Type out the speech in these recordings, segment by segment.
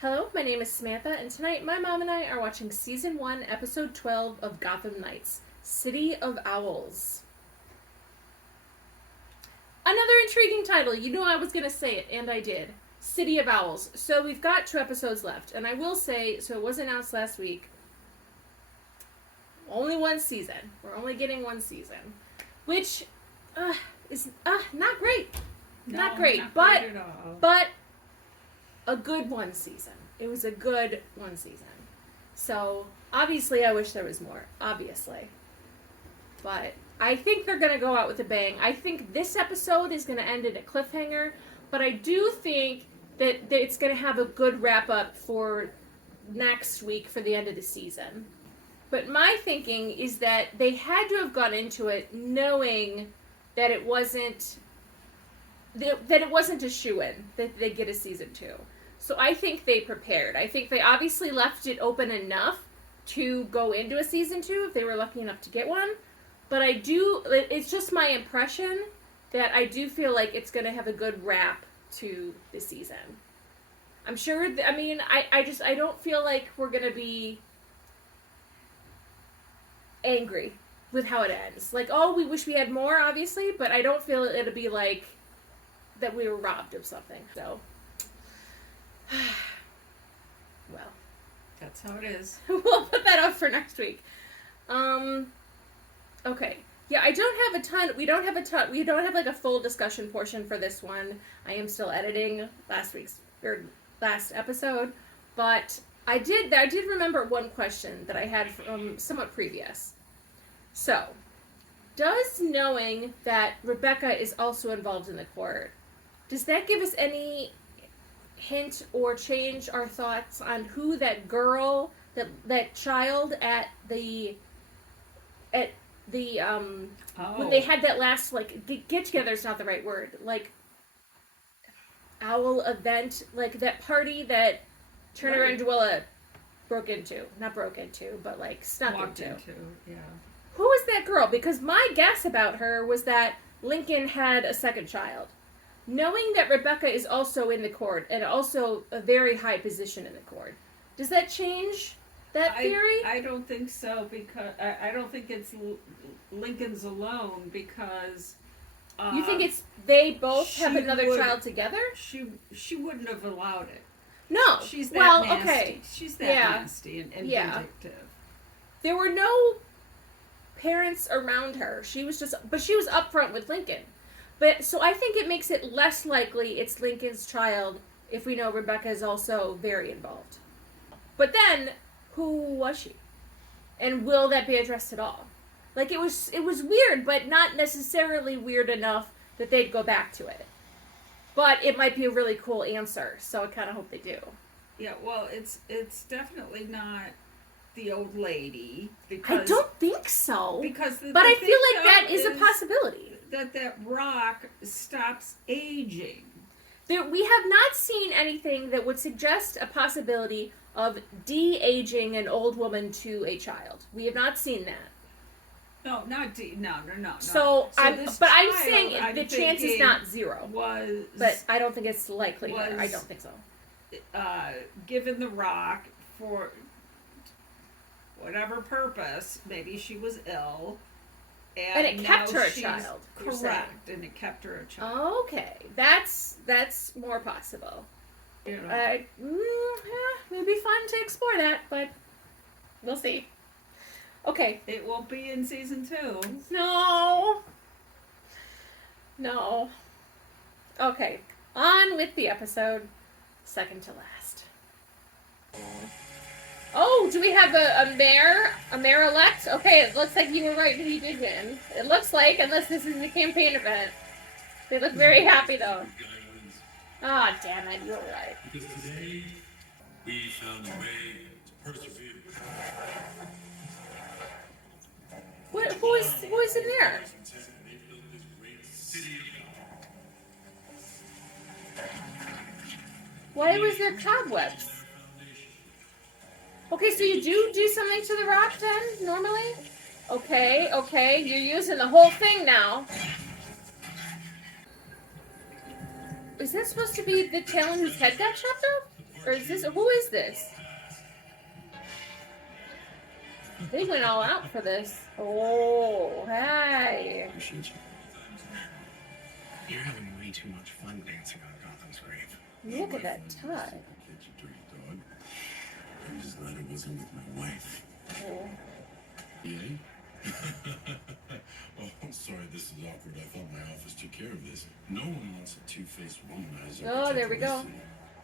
Hello, my name is Samantha, and tonight my mom and I are watching Season 1, Episode 12 of Gotham Knights, City of Owls. Another intriguing title. You knew I was going to say it, and I did. City of Owls. So we've got 2 episodes left, and I will say, so it was announced last week, only 1 season. We're only getting 1 season. Which is not great. No, not great, not but great at all. but a good 1 season. It was a good 1 season. So, obviously I wish there was more. Obviously. But I think they're going to go out with a bang. I think this episode is going to end in a cliffhanger. But I do think that it's going to have a good wrap-up for next week for the end of the season. But my thinking is that they had to have gone into it knowing that it wasn't a shoo-in that they get a season 2. So I think they prepared. I think they obviously left it open enough to go into a season 2 if they were lucky enough to get one. But it's just my impression that I do feel like it's going to have a good wrap to the season. I'm sure, I don't feel like we're going to be angry with how it ends. Like, oh, we wish we had more, obviously, but I don't feel it'll be like that we were robbed of something. So, well, That's how it is. we'll put that up for next week. Okay. Yeah, I don't have a ton. We don't have like a full discussion portion for this one. I am still editing last episode, but I did remember one question that I had from somewhat previous. So, does knowing that Rebecca is also involved in the court, does that give us any hint or change our thoughts on who that girl, that child at the when they had that last, like, get together is not the right word, like, owl event, like that party that Turner and Duella not broke into, but like snuck Walked into. Yeah. Who was that girl? Because my guess about her was that Lincoln had a second child. Knowing that Rebecca is also in the court, and also a very high position in the court, does that change that theory? I don't think so, because I don't think it's Lincoln's alone, because You think it's they both have she another would- child together? she wouldn't have allowed it. No. She's that nasty. Okay. She's that nasty and vindictive. There were no parents around her. But she was upfront with Lincoln. But so I think it makes it less likely it's Lincoln's child if we know Rebecca is also very involved. But then, who was she? And will that be addressed at all? Like, it was weird, but not necessarily weird enough that they'd go back to it. But it might be a really cool answer, so I kind of hope they do. Yeah, well, it's definitely not the old lady, because I don't think so. because But I feel like that is a possibility. That rock stops aging. We have not seen anything that would suggest a possibility of de-aging an old woman to a child. We have not seen that. No, no. So I'm this saying child, the I'm chance is thinking, not 0. Was But I don't think it's likely. was- I don't think so. Given the rock for whatever purpose. Maybe she was ill, And it kept now her a she's child, you're Correct, and it kept her a child. Okay, that's more possible. You know. It'd be fun to explore that, but we'll see. Okay. It won't be in season 2. No. Okay, on with the episode. Second to last. Oh, do we have a mayor-elect? Okay, it looks like you were right that he did win. It looks like, unless this is a campaign event. They look very happy, though. Ah, damn it, you were right. Because today, we found a way to persevere. Who is in there? Why was there cobwebs? Okay, so you do something to the rock then, normally? Okay, you're using the whole thing now. Is that supposed to be the Talon whose head got chopped off? Or is this, who is this? They went all out for this. Oh, hey. Appreciate you. You're having way too much fun dancing on Gotham's grave. Look at that tie. Catch a drink, dog. I'm just glad it wasn't with my wife. Oh. Yay? Oh, I'm sorry this is awkward. I thought my office took care of this. No one wants a two-faced womanizer. Oh, there we go.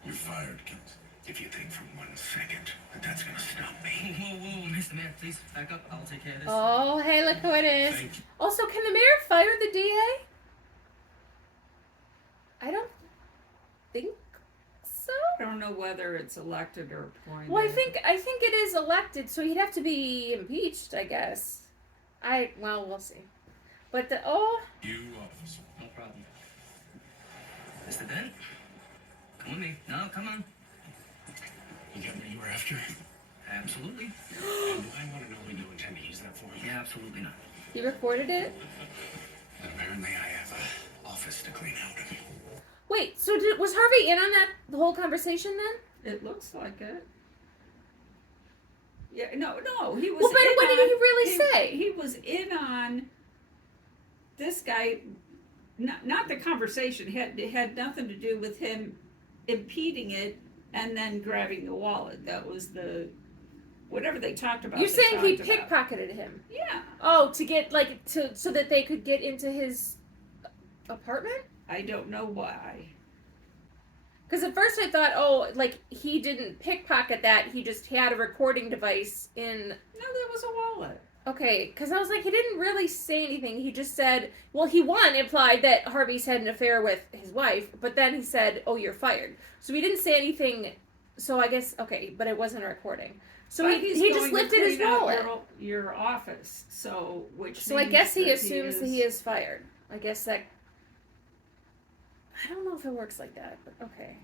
You're fired, Kent. If you think for 1 second that that's gonna stop me. Whoa, Mr. Mayor, please back up. I'll take care of this. Oh, hey, look who it is. Thank you. Also, can the mayor fire the DA? I don't think so. I don't know whether it's elected or appointed. Well, I think it is elected, so he'd have to be impeached, I guess. Well, we'll see. But You, officer. No problem. Mr. Dent? Come with me. No, come on. You got what you were after? Absolutely. And I want to know what you intend to use that for. Yeah, absolutely not. he recorded it. And apparently I have a office to clean out. Wait, so was Harvey in on the whole conversation then? It looks like it. Yeah, no, he was. Well, but in what did on- he really say? He was in on this guy. Not the conversation. It had nothing to do with him impeding it and then grabbing the wallet. That was the whatever they talked about. You're they saying he talked about. pickpocketed him? Yeah, Oh, to get so that they could get into his apartment? I don't know why. Because at first I thought, he didn't pickpocket that. He just had a recording device in. No, that was a wallet. Okay, because I was like, he didn't really say anything. He just said, well, he implied that Harvey's had an affair with his wife, but then he said, oh, you're fired. So he didn't say anything. So I guess, okay, but it wasn't a recording. So But he he's just going to lifted his clean out wallet. Your office. So So I means guess he that assumes that he is fired. I guess that. I don't know if it works like that, but okay.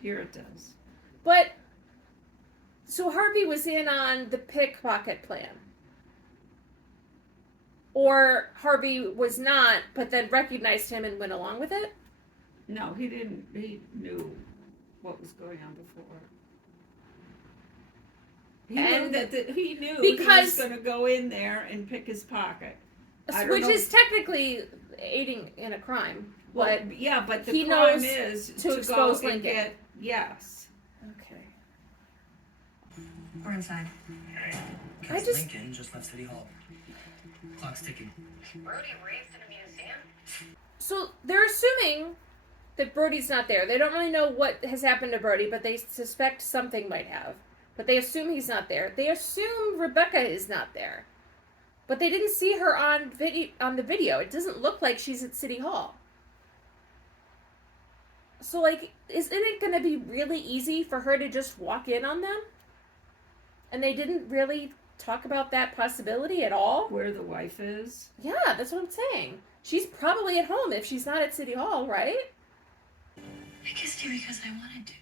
Here it does. But so Harvey was in on the pickpocket plan. Or Harvey was not, but then recognized him and went along with it? No, he didn't. He knew what was going on before. He And knew he was because- going to go in there and pick his pocket. I don't Which know. is technically aiding in a crime. Well, But yeah, but the he crime knows is to to expose go and Lincoln. get yes. okay. We're inside. I just- Lincoln just left City Hall. Clock's ticking. Brody raised in a museum? So they're assuming that Brody's not there. They don't really know what has happened to Brody, but they suspect something might have. But they assume he's not there. They assume Rebecca is not there. But they didn't see her on the video. It doesn't look like she's at City Hall. So, isn't it going to be really easy for her to just walk in on them? And they didn't really talk about that possibility at all? Where the wife is. Yeah, that's what I'm saying. She's probably at home if she's not at City Hall, right? I kissed you because I wanted to.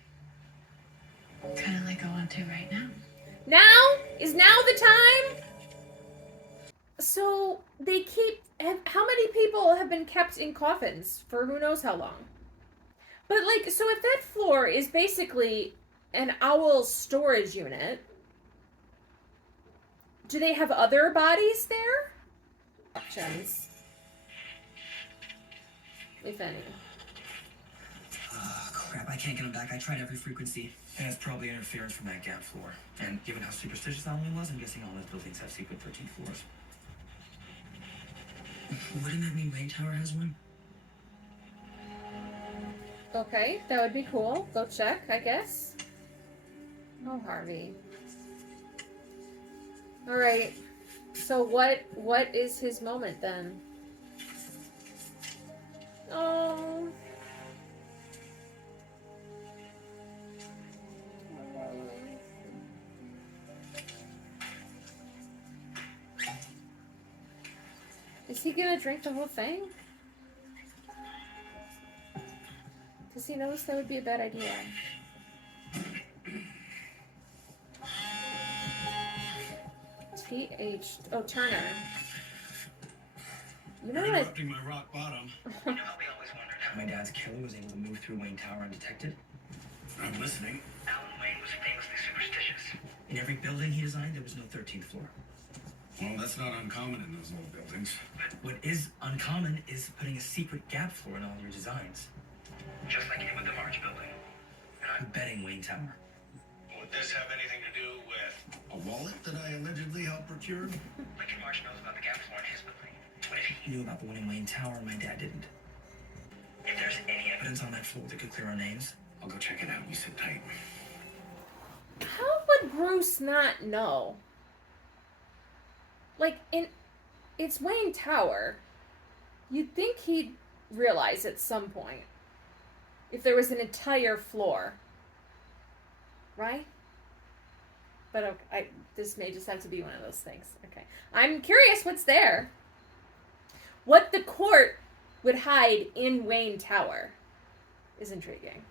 Kind of like I want to right now. Now? Is now the time? So, how many people have been kept in coffins for who knows how long? But, so if that floor is basically an owl storage unit, do they have other bodies there? Options. If any. Ah, crap, I can't get him back. I tried every frequency. And it's probably interference from that gap floor. And given how superstitious Halloween was, I'm guessing all those buildings have secret 13 floors. Wouldn't that mean Wayne Tower has one? Okay, that would be cool. Go check, I guess. Oh, Harvey. Alright. So what is his moment then? Oh. Is he gonna drink the whole thing? Does he notice that would be a bad idea? Turner. You know what? Interrupting my rock bottom. You know, we always wondered how my dad's killer was able to move through Wayne Tower undetected. I'm listening. Alan Wayne was famously superstitious. In every building he designed, there was no 13th floor. Well, that's not uncommon in those old buildings. But what is uncommon is putting a secret gap floor in all your designs. Just like you did with the March building. And I'm betting Wayne Tower. Would this have anything to do with... A wallet that I allegedly helped procure? Lincoln March knows about the gap floor in his building. What if he knew about the one in Wayne Tower and my dad didn't? If there's any evidence on that floor that could clear our names, I'll go check it out. You sit tight. How would Bruce not know? Like, it's Wayne Tower. You'd think he'd realize at some point. If there was an entire floor. Right? But okay, this may just have to be one of those things. Okay. I'm curious what's there. What the court would hide in Wayne Tower is intriguing.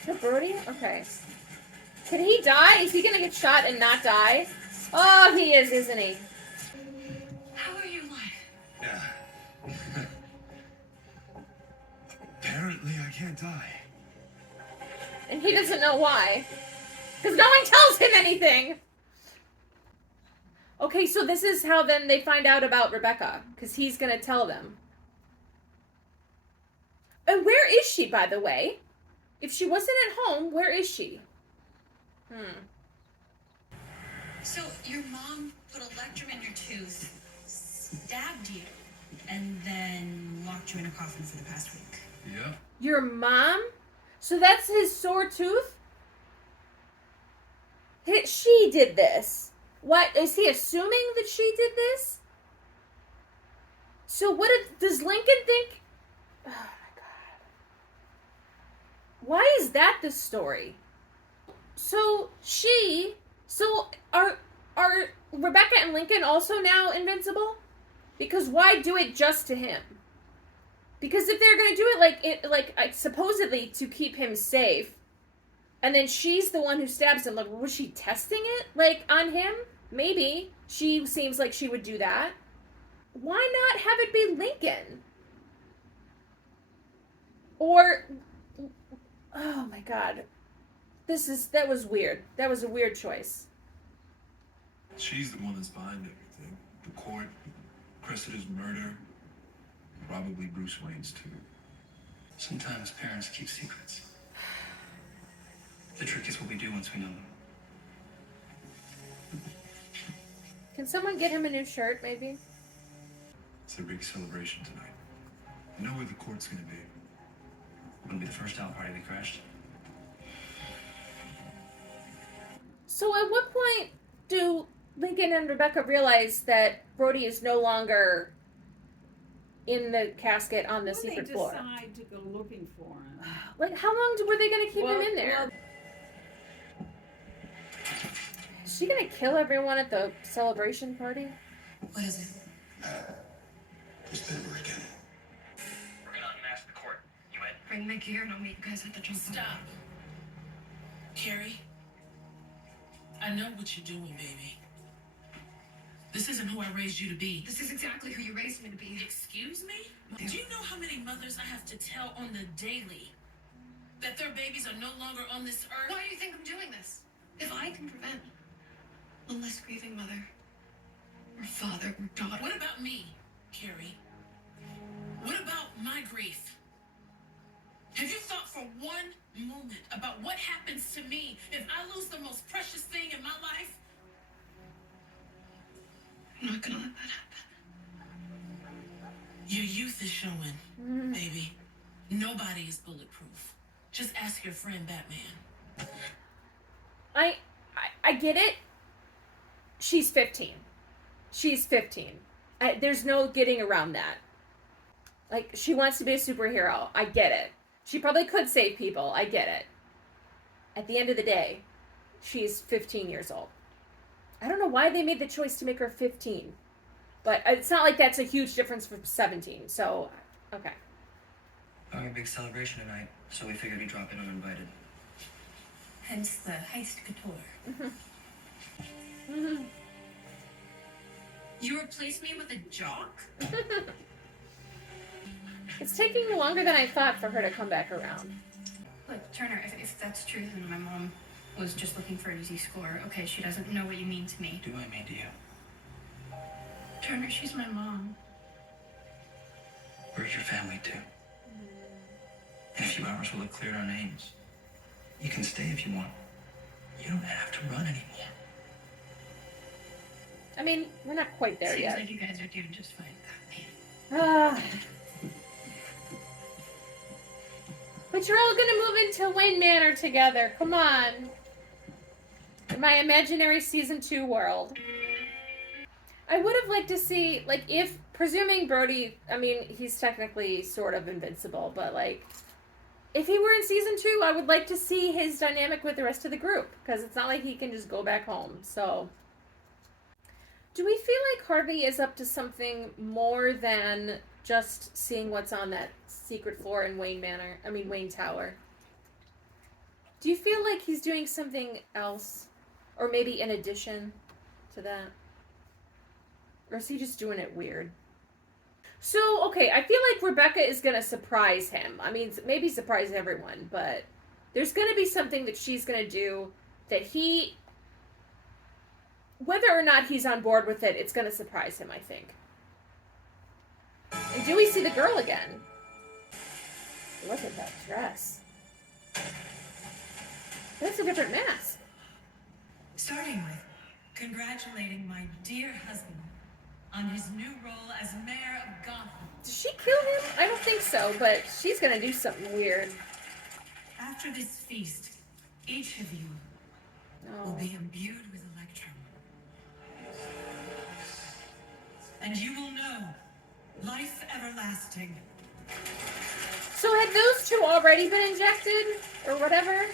Is that Brody? Okay. Can he die? Is he gonna get shot and not die? Oh, he is, isn't he? How are you alive? Yeah. Apparently I can't die. And he doesn't know why. Because no one tells him anything! Okay, so this is how then they find out about Rebecca. Because he's gonna tell them. And where is she, by the way? If she wasn't at home, where is she? So your mom put a electrum in your tooth, stabbed you, and then locked you in a coffin for the past week. Yeah. Your mom? So that's his sore tooth? She did this. What? Is he assuming that she did this? So does Lincoln think? Oh my god. Why is that the story? So are Rebecca and Lincoln also now invincible? Because why do it just to him? Because if they're gonna do it like supposedly to keep him safe, and then she's the one who stabs him, like, was she testing it like on him? Maybe she seems like she would do that. Why not have it be Lincoln? Or, oh my god, that was weird. That was a weird choice. She's the one that's behind everything. The court, Cressida's murder, probably Bruce Wayne's too. sometimes parents keep secrets. The trick is what we do once we know them. Can someone get him a new shirt, maybe? It's a big celebration tonight. I know where the court's gonna be. Wouldn't be the first out party we crashed. So at what point do Lincoln and Rebecca realize that Brody is no longer in the casket on the secret floor? When they decide to go looking for him. Like, how long were they going to keep him in there? Is she going to kill everyone at the celebration party? What is it? It's been working. We're gonna unmask the court. You in? Bring Mickey here and I'll meet you guys at the jump. Stop. Carrie, I know what you're doing, baby. This isn't who I raised you to be. This is exactly who you raised me to be. Excuse me? Do you know how many mothers I have to tell on the daily that their babies are no longer on this earth? Why do you think I'm doing this? If I can prevent one less grieving mother, or father, or daughter. What about me, Carrie? What about my grief? Have you thought for one moment about what happens to me if I lose the most precious thing in my life? I'm not gonna let that happen. Your youth is showing, baby. Nobody is bulletproof. Just ask your friend Batman. I get it. She's 15. She's 15. There's no getting around that. Like, she wants to be a superhero. I get it. She probably could save people. I get it. At the end of the day, she's 15 years old. I don't know why they made the choice to make her 15. But it's not like that's a huge difference from 17. So, okay. Having a big celebration tonight, so we figured we'd drop in uninvited. Hence the heist couture. You replaced me with a jock? It's taking longer than I thought for her to come back around. Look, Turner, if that's true, then my mom was just looking for an easy score. Okay, she doesn't know what you mean to me. What do I mean to you? Turner, she's my mom. We're your family too. In a few hours we'll have cleared our names. You can stay if you want. You don't have to run anymore. I mean, we're not quite there Seems yet. like you guys are doing just fine Ah. But you're all gonna move into Wayne Manor together. Come on. In my imaginary season 2 world. I would have liked to see, like, if, presuming Brody, I mean, he's technically sort of invincible, but, like, if he were in season 2, I would like to see his dynamic with the rest of the group, because it's not like he can just go back home, so. Do we feel like Harvey is up to something more than just seeing what's on that secret floor in Wayne Tower? Do you feel like he's doing something else? Or maybe in addition to that? Or is he just doing it weird? So, okay, I feel like Rebecca is going to surprise him. I mean, maybe surprise everyone, but there's going to be something that she's going to do that he, whether or not he's on board with it, it's going to surprise him, I think. And do we see the girl again? Look at that dress. That's a different mask. Starting with congratulating my dear husband on his new role as mayor of Gotham. Did she kill him? I don't think so, but she's gonna do something weird. After this feast, each of you will be imbued with electrum. And you will know life everlasting. So had those two already been injected? Or whatever?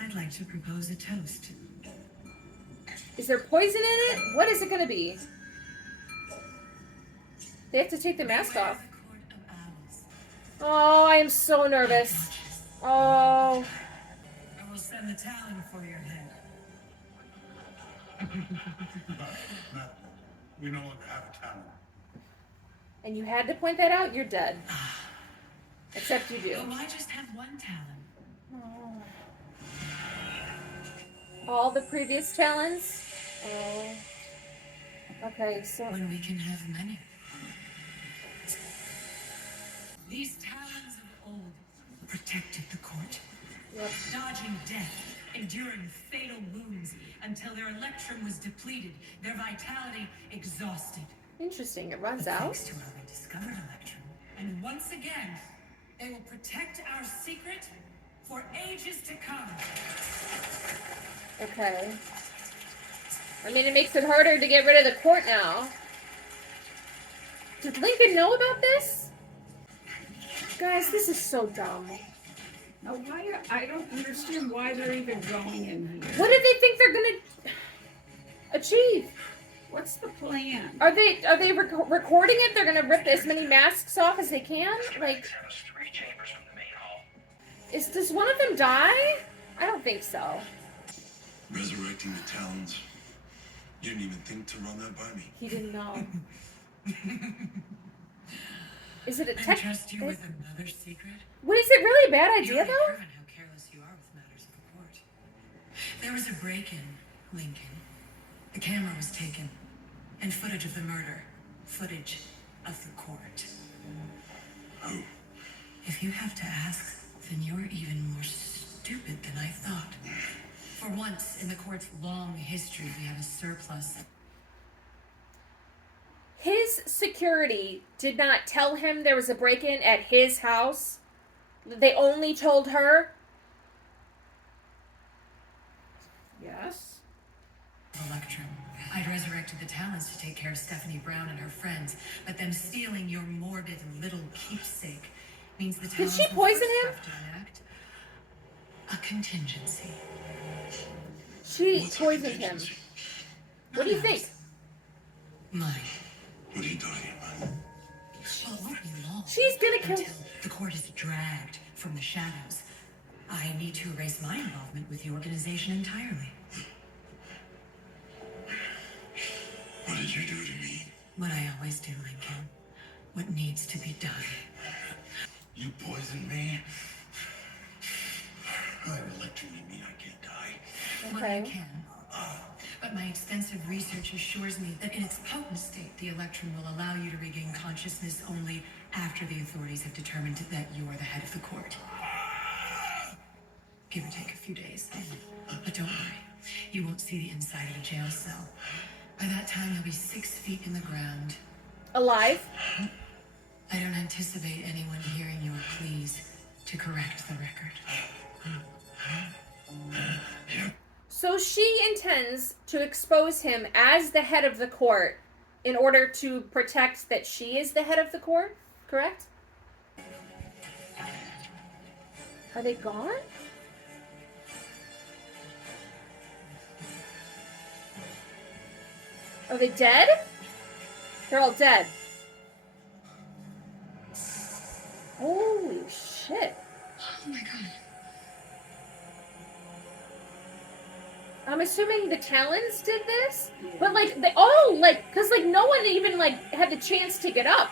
I'd like to propose a toast. Is there poison in it? What is it gonna be? They have to take the mask off. The Court of Owls. Oh, I am so nervous. Oh. I will send the talon for your head. No, we no longer have a talent. And you had to point that out? You're dead. Except you do. But why just have one talon? Oh. All the previous talents? Oh. Okay, so... When we can have many. These talons of old protected the court, Yep. dodging death, enduring fatal wounds until their electrum was depleted, their vitality exhausted. Interesting. It runs But out? thanks to our rediscovered electrum, and once again, they will protect our secret for ages to come. Okay. I mean, it makes it harder to get rid of the court now. Did Lincoln know about this? Guys, this is so dumb. Now, why? I don't understand why they're even going in here. What do they think they're gonna achieve? What's the plan? Are they recording it? They're gonna rip as many masks off as they can? Like, does one of them die? I don't think so. Resurrecting the talons. You didn't even think to run that by me. He didn't know. Is it a And tech? trust you with another secret? What, is it really a bad You've idea already though? proven how careless you are with matters of the court. There was a break-in, Lincoln. The camera was taken, and footage of the murder. Footage of the court. Who? If you have to ask, then you're even more stupid than I thought. For once in the court's long history, we have a surplus. His security did not tell him there was a break-in at his house. They only told her. Yes. Electrum. I'd resurrected the talents to take care of Stephanie Brown and her friends, but them stealing your morbid little keepsake means the talents she will poison first him? have to enact a contingency. She What's our poisoned him. contingency? What do you think? Mine. What are you doing here, man? Well, it won't be long. She's gonna kill- Until the court is dragged from the shadows. I need to erase my involvement with the organization entirely. What did you do to me? What I always do, Lincoln. What needs to be done. You poisoned me? Electrocuting me, I can't die. Well, Okay. you can. But my extensive research assures me that in its potent state, the electrum will allow you to regain consciousness only after the authorities have determined that you are the head of the court. Give or take a few days. But don't worry, you won't see the inside of a jail cell. By that time, you'll be 6 feet in the ground. Alive? I don't anticipate anyone hearing your pleas to correct the record. So she intends to expose him as the head of the court in order to protect that she is the head of the court, correct? Are they gone? Are they dead? They're all dead. Holy shit. Oh my god. I'm assuming the Talons did this, but like they all cause no one even had the chance to get up.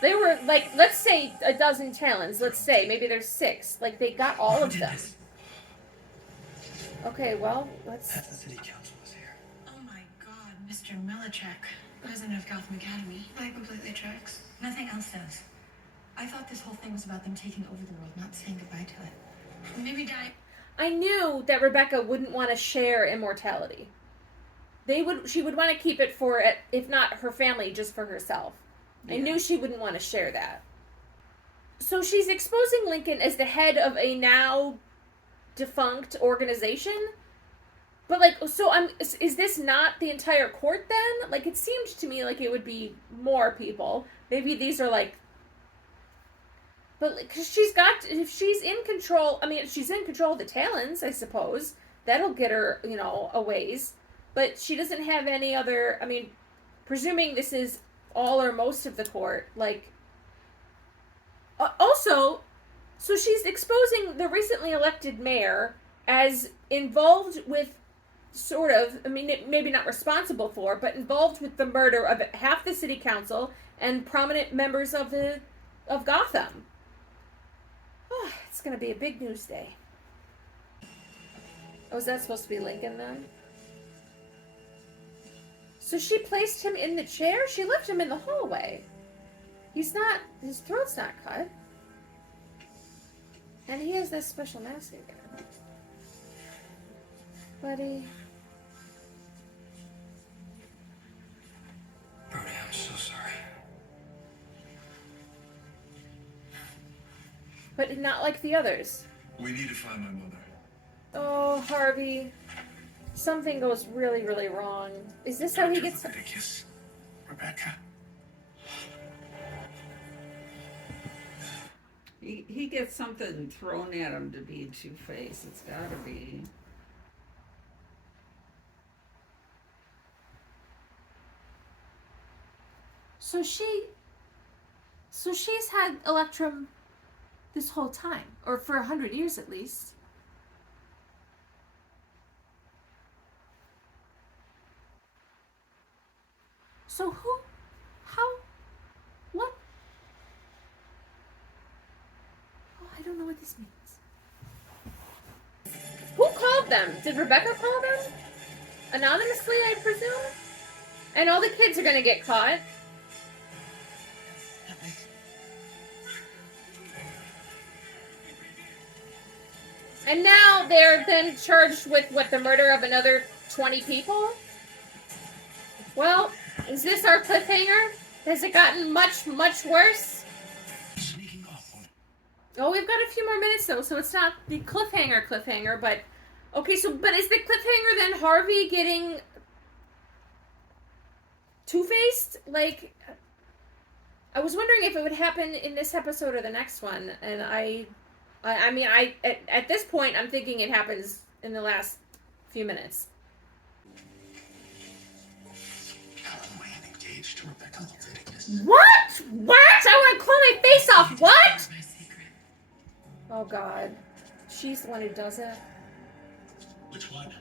They were let's say a dozen Talons. Let's say maybe there's 6. They got all of them. Okay, well let's. Half the city council was here. Oh my god, Mr. Millichek, president of Gotham Academy. That completely tracks. Nothing else does. I thought this whole thing was about them taking over the world, not saying goodbye to it. Maybe die. I knew that Rebecca wouldn't want to share immortality. She would want to keep it for, if not her family, just for herself. Yeah. I knew she wouldn't want to share that. So she's exposing Lincoln as the head of a now defunct organization? But is this not the entire court then? It seemed to me like it would be more people. Maybe these are but because if she's in control, she's in control of the Talons, I suppose. That'll get her, a ways. But she doesn't have any other, presuming this is all or most of the court, also, so she's exposing the recently elected mayor as involved with maybe not responsible for, but involved with the murder of half the city council and prominent members of Gotham. Oh, it's going to be a big news day. Oh, is that supposed to be Lincoln then? So she placed him in the chair? She left him in the hallway. His throat's not cut. And he has this special mask again. Buddy. Brody, I'm so sorry. But not like the others. We need to find my mother. Oh, Harvey. Something goes really, really wrong. Is this how he gets... Leviticus. Rebecca. He gets something thrown at him to be Two-Face. It's gotta be. So she's had Electrum this whole time, or for 100 years at least. So what? Oh, I don't know what this means. Who called them? Did Rebecca call them? Anonymously, I presume? And all the kids are gonna get caught. And now they're then charged with, the murder of another 20 people? Well, is this our cliffhanger? Has it gotten much, much worse? Sneaking off on. Oh, we've got a few more minutes though, so it's not the cliffhanger, but... Okay, but is the cliffhanger then Harvey getting... Two-Faced? I was wondering if it would happen in this episode or the next one, and at this point, I'm thinking it happens in the last few minutes. Alan Wayne engaged to Rebecca Leviticus. What? What? I want to claw my face off. What? My secret. Oh, God. She's the one who does it. Which one?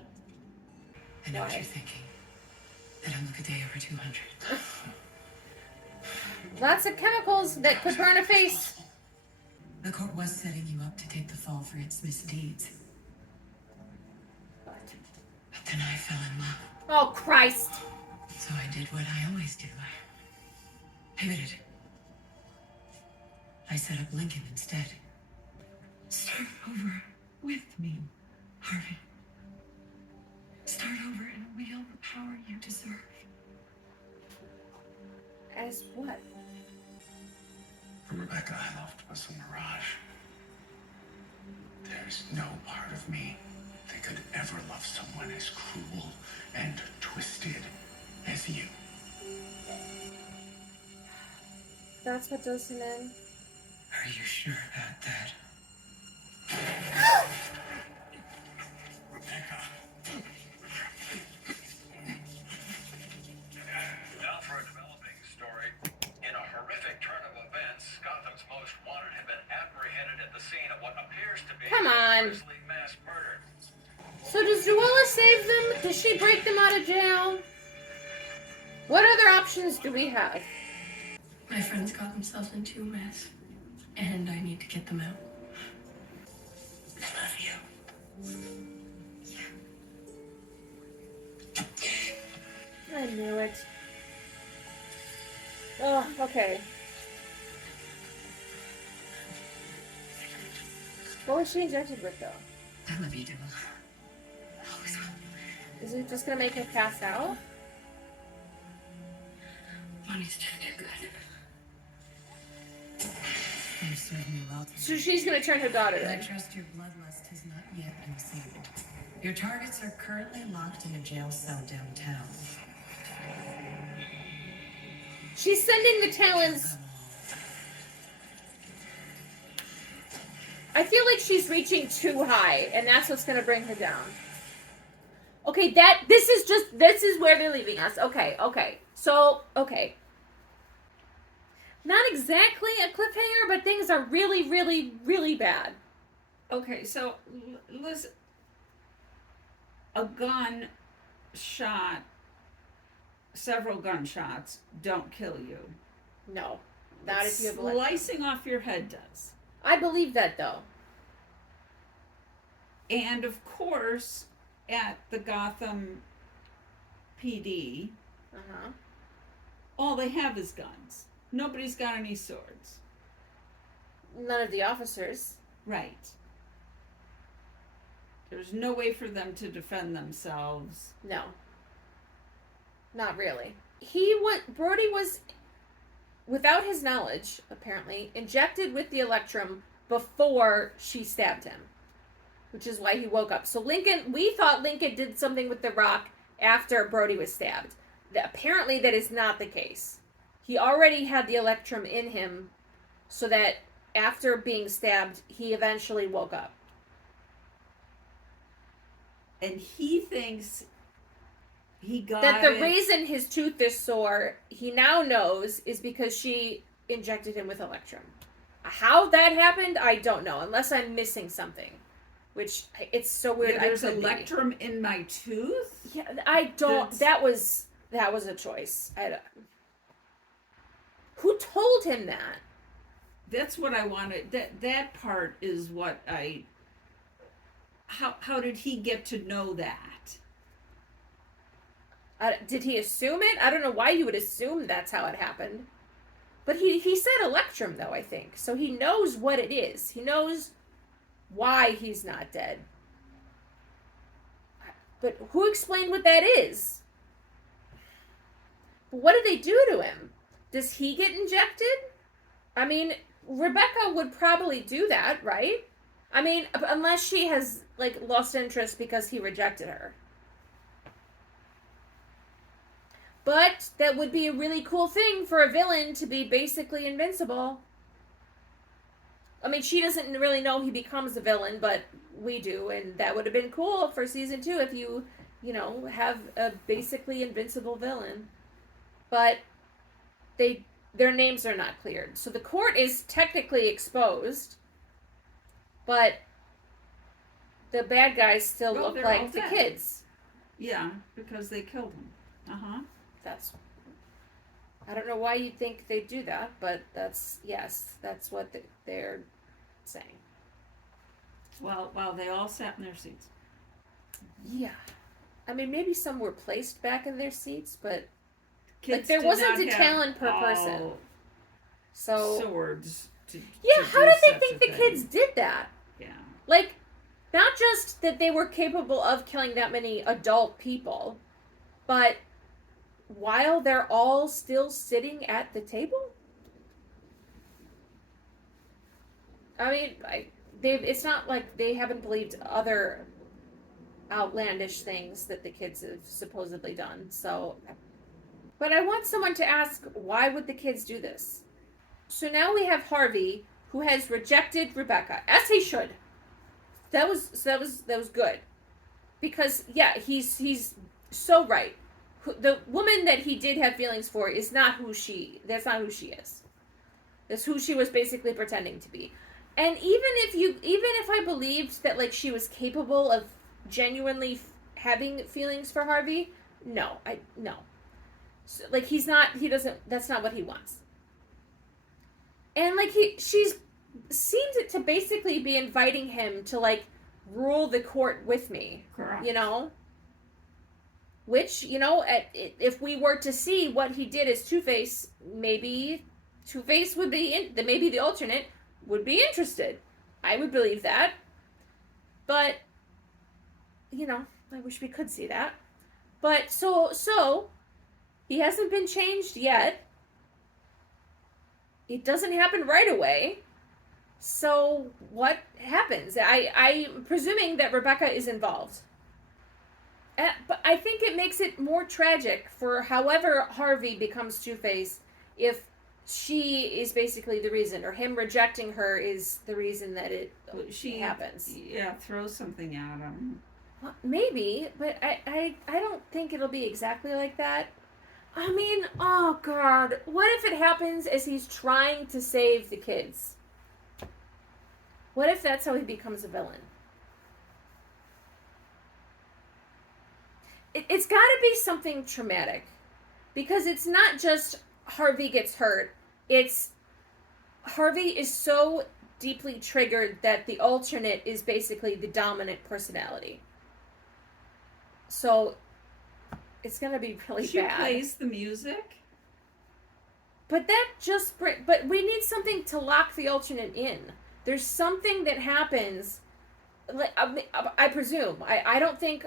I know what Why? you're thinking. That I'm a day over 200. Lots of chemicals that could burn a face. The court was setting you up to take the fall for its misdeeds. Oh, Christ. So I did what I always do. I pivoted. I set up Lincoln instead. Start over with me, Harvey. Start over and wield the power you deserve. As what? From Rebecca, I loved was a mirage. There's no part of me that could ever love someone as cruel and twisted as you. That's what does him in. Are you sure about that? Rebecca. Now for a developing story. In a horrific turn of events, Gotham's most wanted have been apprehended at the scene of what appears to be Come a on. grisly mass murder. So does Joella save them? Does she break them out of jail? What other options do we have? My friends got themselves into a mess, and I need to get them out. I love you. I knew it. Oh, okay. What was she injected with, though? I love you, Dylan. Always will. Is it just gonna make her pass out? Money's too good. You've served me well. So she's gonna turn her daughter But I in. trust your bloodlust has not yet been sated. Your targets are currently locked in a jail cell downtown. She's sending the Talons. I feel like she's reaching too high, and that's what's gonna bring her down. Okay, this is where they're leaving us. Okay. So, okay. Not exactly a cliffhanger, but things are really, really, really bad. Okay, so listen. A gun shot, several gunshots, don't kill you. No. Not if you have Slicing off your head does. I believe that, though. And of course, at the Gotham PD, all they have is guns. Nobody's got any swords. None of the officers. Right. There's no way for them to defend themselves. No. Not really. Brody was, without his knowledge, apparently, injected with the Electrum before she stabbed him. Which is why he woke up. So we thought Lincoln did something with the rock after Brody was stabbed. Apparently that is not the case. He already had the Electrum in him, so that after being stabbed, he eventually woke up. And he thinks he got that the it. reason his tooth is sore, he now knows, is because she injected him with Electrum. How that happened, I don't know, unless I'm missing something. Which, it's so weird. Yeah, there's Electrum in my tooth? Yeah, I don't... That was a choice. Who told him that? That's what I wanted. That part is what I... How did he get to know that? Did he assume it? I don't know why he would assume that's how it happened. But he said Electrum, though, I think. So he knows what it is. He knows why he's not dead. But who explained what that is? What did they do to him? Does he get injected? I mean, Rebecca would probably do that, right? I mean, unless she has, lost interest because he rejected her. But that would be a really cool thing for a villain to be basically invincible. I mean, she doesn't really know he becomes a villain, but we do, and that would have been cool for season 2 if you have a basically invincible villain. But their names are not cleared. So the court is technically exposed, but the bad guys still look like the kids. Yeah, because they killed him. I don't know why you think they do that, but that's what they're saying. Well, while they all sat in their seats. Yeah. I mean, maybe some were placed back in their seats, but Kids there did wasn't not a have talent per all person. So swords. yeah, to how do did they such think a the thing. kids did that? Yeah. Like, not just that they were capable of killing that many adult people, but while they're all still sitting at the table? I mean, it's not like they haven't believed other outlandish things that the kids have supposedly done, so... But I want someone to ask, why would the kids do this? So now we have Harvey, who has rejected Rebecca, as he should. That was good, because yeah, he's so right. The woman that he did have feelings for is not who she. That's not who she is. That's who she was basically pretending to be. And even if I believed that like she was capable of genuinely having feelings for Harvey, no. So, like he's not. He doesn't. That's not what he wants. And like she's seems it to basically be inviting him to like rule the court with me. Correct. You know? Which, you know, if we were to see what he did as Two-Face, maybe Two-Face would be maybe the alternate would be interested. I would believe that. But you know, I wish we could see that. But so he hasn't been changed yet. It doesn't happen right away. So what happens? I'm presuming that Rebecca is involved. But I think it makes it more tragic for however Harvey becomes Two-Face if she is basically the reason, or him rejecting her is the reason that she happens. Yeah, throw something at him. Well, maybe, but I don't think it'll be exactly like that. I mean, oh God, what if it happens as he's trying to save the kids? What if that's how he becomes a villain? It's got to be something traumatic, because it's not just Harvey gets hurt. It's Harvey is so deeply triggered that the alternate is basically the dominant personality. So it's going to be really She bad. plays the music. But but we need something to lock the alternate in. There's something that happens. Like I presume. I don't think.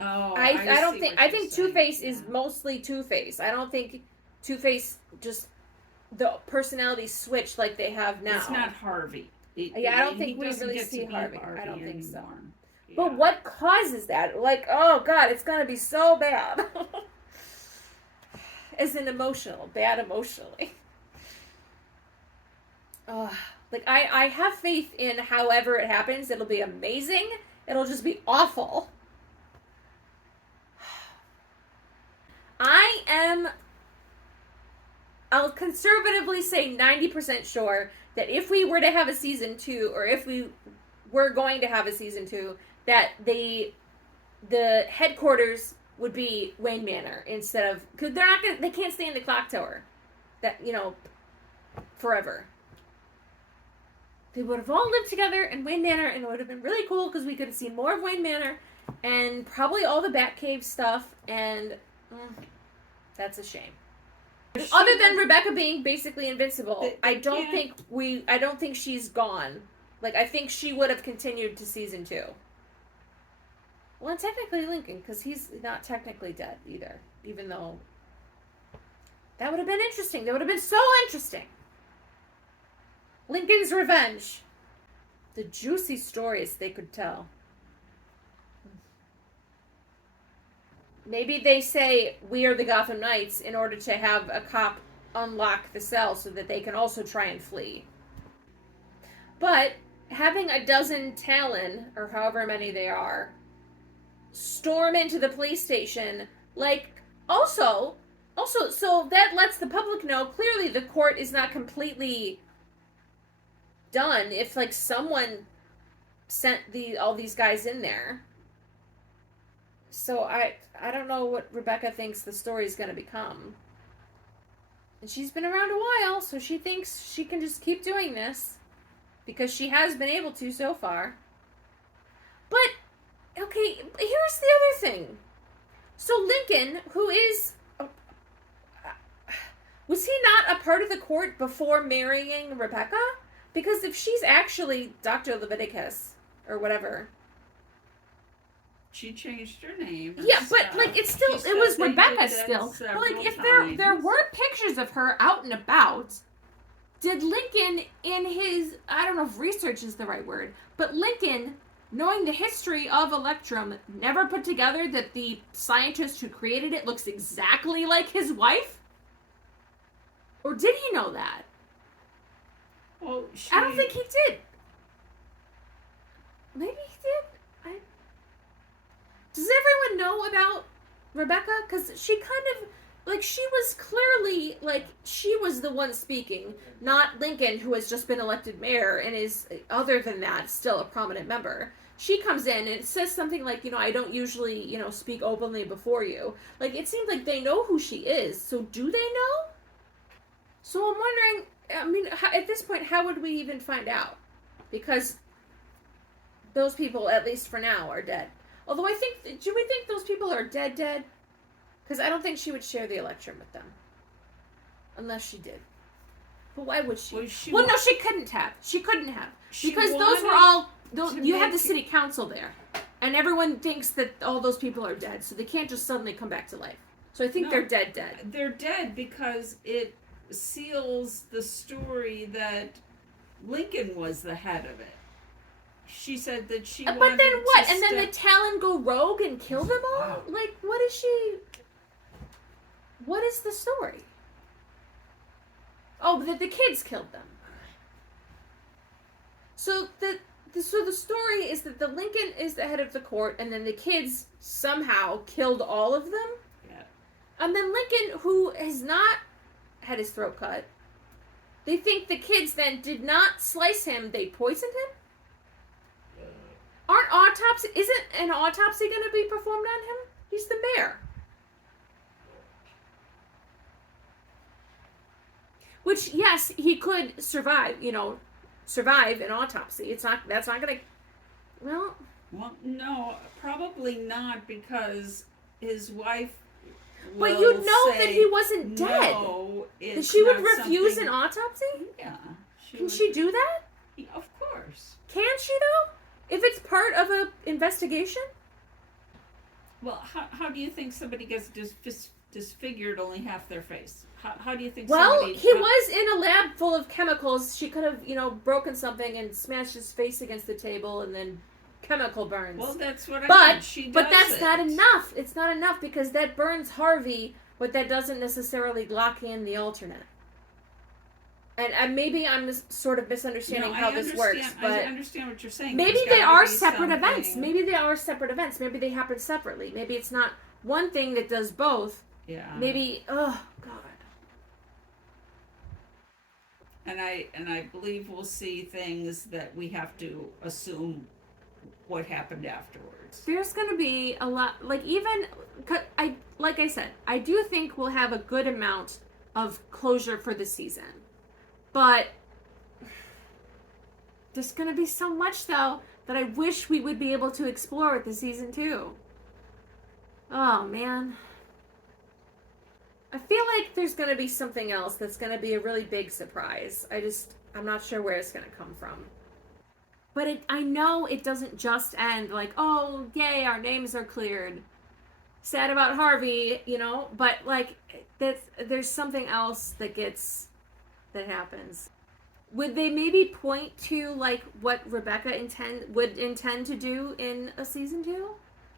Oh, I think Two-Face is mostly Two-Face. I don't think Two-Face just the personality switch like they have now. It's not Harvey. I don't think we really see Harvey. I don't think so. Yeah. But what causes that? Like, oh God, it's gonna be so bad. As in bad emotionally. Like I have faith in however it happens. It'll be amazing. It'll just be awful. I'll conservatively say 90% sure that if we were to have a season 2, or if we were going to have a season 2, that the headquarters would be Wayne Manor instead of, because they can't stay in the clock tower, that, you know, forever. They would have all lived together in Wayne Manor, and it would have been really cool because we could have seen more of Wayne Manor and probably all the Batcave stuff, and that's a shame. Other than Rebecca being basically invincible, I don't think she's gone. Like, I think she would have continued to season 2. Well, and technically Lincoln, because he's not technically dead either, even though that would have been interesting. That would have been so interesting. Lincoln's revenge. The juicy stories they could tell. Maybe they say, we are the Gotham Knights, in order to have a cop unlock the cell so that they can also try and flee. But having a dozen Talon, or however many they are, storm into the police station, like, also, so that lets the public know clearly the court is not completely done if, like, someone sent all these guys in there. So I don't know what Rebecca thinks the story's going to become. And she's been around a while, so she thinks she can just keep doing this. Because she has been able to so far. But, okay, here's the other thing. So Lincoln, who is... was he not a part of the court before marrying Rebecca? Because if she's actually Dr. Leviticus, or whatever... She changed her name. Yeah, but stuff. like it's still She it was said they Rebecca did that still. But like several if times. there were pictures of her out and about, did Lincoln in his I don't know if research is the right word, but Lincoln, knowing the history of Electrum, never put together that the scientist who created it looks exactly like his wife? Or did he know that? Well, I don't think he did. Maybe he did. Does everyone know about Rebecca? Because she kind of, like, she was clearly, like, she was the one speaking, not Lincoln, who has just been elected mayor and is, other than that, still a prominent member. She comes in and it says something like, I don't usually, speak openly before you. Like, it seems like they know who she is. So do they know? So I'm wondering, at this point, how would we even find out? Because those people, at least for now, are dead. Although do we think those people are dead? Because I don't think she would share the Electrum with them. Unless she did. But why would she? No, she couldn't have. She couldn't have. Because those were all... you have the city council there. And everyone thinks that all those people are dead. So they can't just suddenly come back to life. So I think they're dead. They're dead because it seals the story that Lincoln was the head of it. She said that she wanted But then what? to And then the Talon go rogue and kill them all? Wow. Like, what is she... What is the story? Oh, that the kids killed them. So the story is that the Lincoln is the head of the court, and then the kids somehow killed all of them? Yeah. And then Lincoln, who has not had his throat cut, they think the kids then did not slice him, they poisoned him? Isn't an autopsy going to be performed on him? He's the mayor. Which, yes, he could survive an autopsy. That's not going to, well, no, probably not, because his wife but you know that he wasn't dead. No, that she would refuse an autopsy? Yeah. Can she do that? Of course. Can she, though? If it's part of an investigation? Well, how do you think somebody gets disfigured only half their face? How do you think Well, somebody... he was in a lab full of chemicals. She could have, broken something and smashed his face against the table and then chemical burns. Well, that's what I mean. She does But that's it. not enough. It's not enough because that burns Harvey, but that doesn't necessarily lock in the alternate. And maybe I'm sort of misunderstanding how this works, but I understand what you're saying. maybe they are separate events. Maybe they are separate events. Maybe they happen separately. Maybe it's not one thing that does both. Yeah. Maybe, oh God. And I believe we'll see things that we have to assume what happened afterwards. There's going to be a lot, like like I said, I do think we'll have a good amount of closure for the season. But there's going to be so much, though, that I wish we would be able to explore with the season 2. Oh, man. I feel like there's going to be something else that's going to be a really big surprise. I'm not sure where it's going to come from. But I know it doesn't just end like, oh, yay, our names are cleared. Sad about Harvey, but, like, there's something else that happens. Would they maybe point to like what Rebecca would intend to do in a season 2,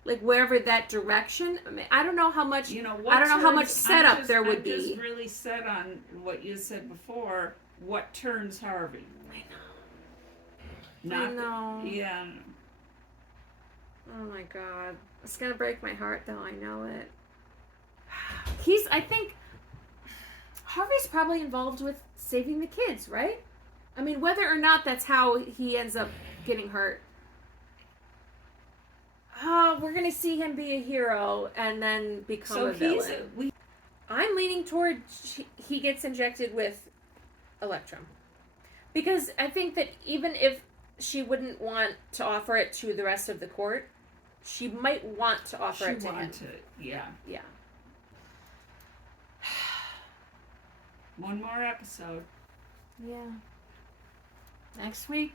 like wherever that direction? I mean, I don't know how much. I don't know how much setup there would be. I'm just really set on what you said before. What turns Harvey? I know. Yeah. Oh my God, it's gonna break my heart though. I know it. I think Harvey's probably involved with saving the kids, right? I mean, whether or not that's how he ends up getting hurt. Oh, we're going to see him be a hero and then become a villain. I'm leaning toward he gets injected with Electrum. Because I think that even if she wouldn't want to offer it to the rest of the court, she might want to offer it to him. Yeah. Yeah. One more episode. Yeah. Next week.